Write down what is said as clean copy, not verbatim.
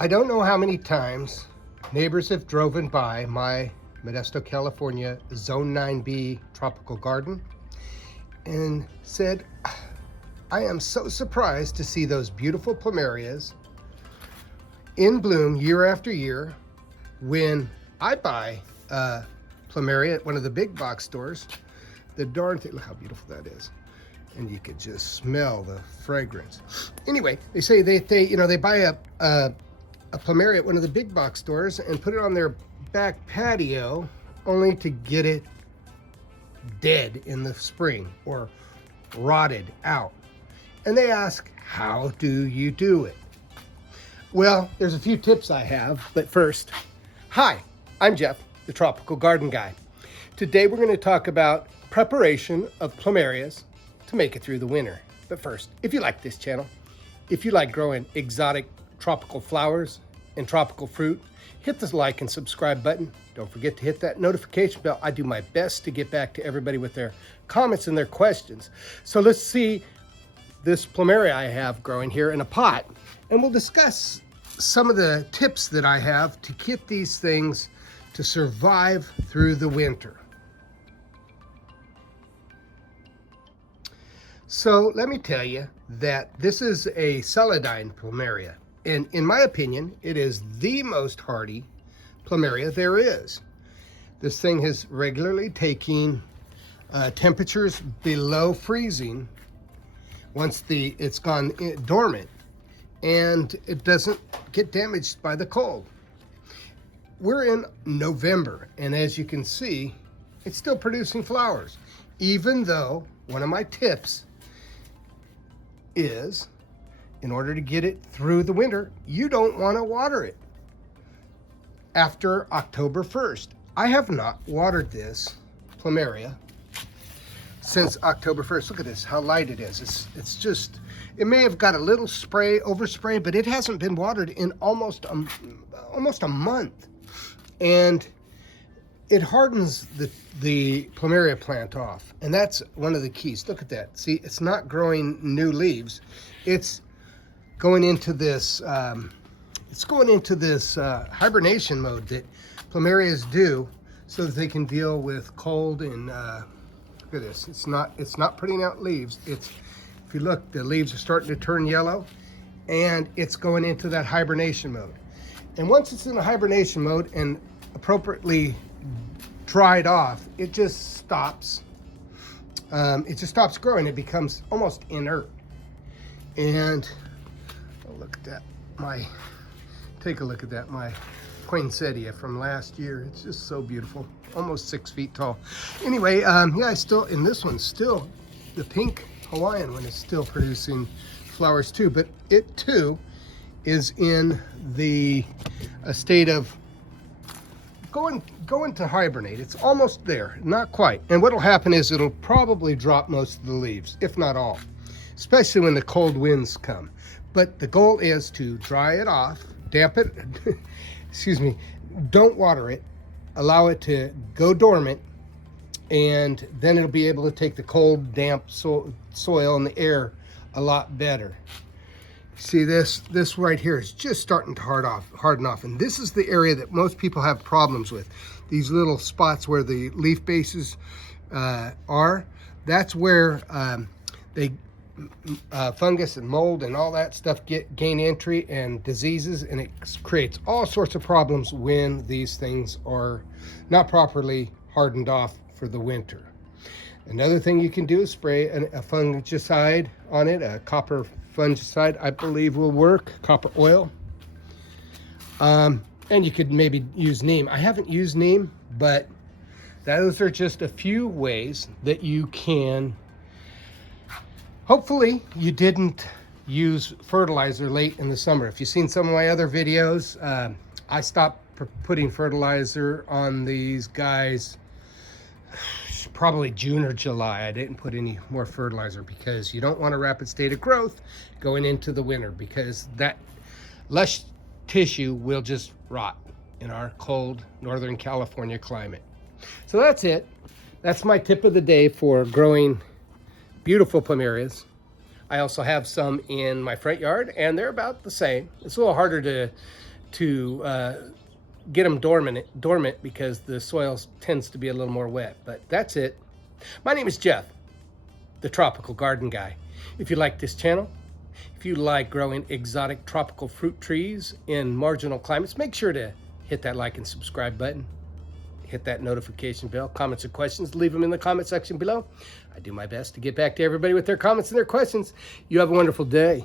I don't know how many times neighbors have driven by my Modesto, California Zone 9B tropical garden and said, I am so surprised to see those beautiful plumerias in bloom year after year when I buy plumeria at one of the big box stores. The darn thing, look how beautiful that is. And you could just smell the fragrance. Anyway, they say they buy a plumeria at one of the big box stores and put it on their back patio only to get it dead in the spring or rotted out. And they ask, how do you do it? Well, there's a few tips I have, but first, hi, I'm Jeff, the Tropical Garden Guy. Today we're going to talk about preparation of plumerias to make it through the winter. But first, if you like this channel, if you like growing exotic tropical flowers and tropical fruit, hit the like and subscribe button. Don't forget to hit that notification bell. I do my best to get back to everybody with their comments and their questions. So let's see this plumeria I have growing here in a pot, and we'll discuss some of the tips that I have to get these things to survive through the winter. So let me tell you that this is a celandine plumeria. And in my opinion, it is the most hardy plumeria there is. This thing has regularly taken temperatures below freezing once it's gone dormant, and it doesn't get damaged by the cold. We're in November, and as you can see, it's still producing flowers, even though one of my tips is, in order to get it through the winter, you don't want to water it after October 1st. I have not watered this plumeria since October 1st. Look at this, how light it is. It's just, it may have got a little overspray, but it hasn't been watered in almost a month. And it hardens the plumeria plant off, and that's one of the keys. Look at that. See, it's not growing new leaves. It's going into this hibernation mode that plumerias do, so that they can deal with cold. And look at this. It's not putting out leaves. If you look, the leaves are starting to turn yellow, and it's going into that hibernation mode. And once it's in the hibernation mode and appropriately dried off, it just stops. It just stops growing. It becomes almost inert. And take a look at that, my poinsettia from last year. It's just so beautiful, almost 6 feet tall. Anyway, in this one, still the pink Hawaiian one is still producing flowers too, but it too is in a state of going to hibernate. It's almost there, not quite. And what'll happen is it'll probably drop most of the leaves, if not all, especially when the cold winds come. But the goal is to dry it off, damp it, excuse me, don't water it, allow it to go dormant, and then it'll be able to take the cold, damp soil and the air a lot better. See, this right here is just starting to harden off, and this is the area that most people have problems with. These little spots where the leaf bases are, that's where fungus and mold and all that stuff gain entry, and diseases, and it creates all sorts of problems when these things are not properly hardened off for the winter. Another thing you can do is spray a fungicide on it. A copper fungicide, I believe, will work. Copper oil. And you could maybe use neem. I haven't used neem, but those are just a few ways that you can. Hopefully you didn't use fertilizer late in the summer. If you've seen some of my other videos, I stopped putting fertilizer on these guys probably June or July. I didn't put any more fertilizer because you don't want a rapid state of growth going into the winter, because that lush tissue will just rot in our cold Northern California climate. So that's it. That's my tip of the day for growing beautiful plumerias. I also have some in my front yard, and they're about the same. It's a little harder to to get them dormant because the soil tends to be a little more wet. But that's it. My name is Jeff, the Tropical Garden Guy. If you like this channel, if you like growing exotic tropical fruit trees in marginal climates, make sure to hit that like and subscribe button. Hit that notification bell. Comments or questions, leave them in the comment section below. I do my best to get back to everybody with their comments and their questions. You have a wonderful day.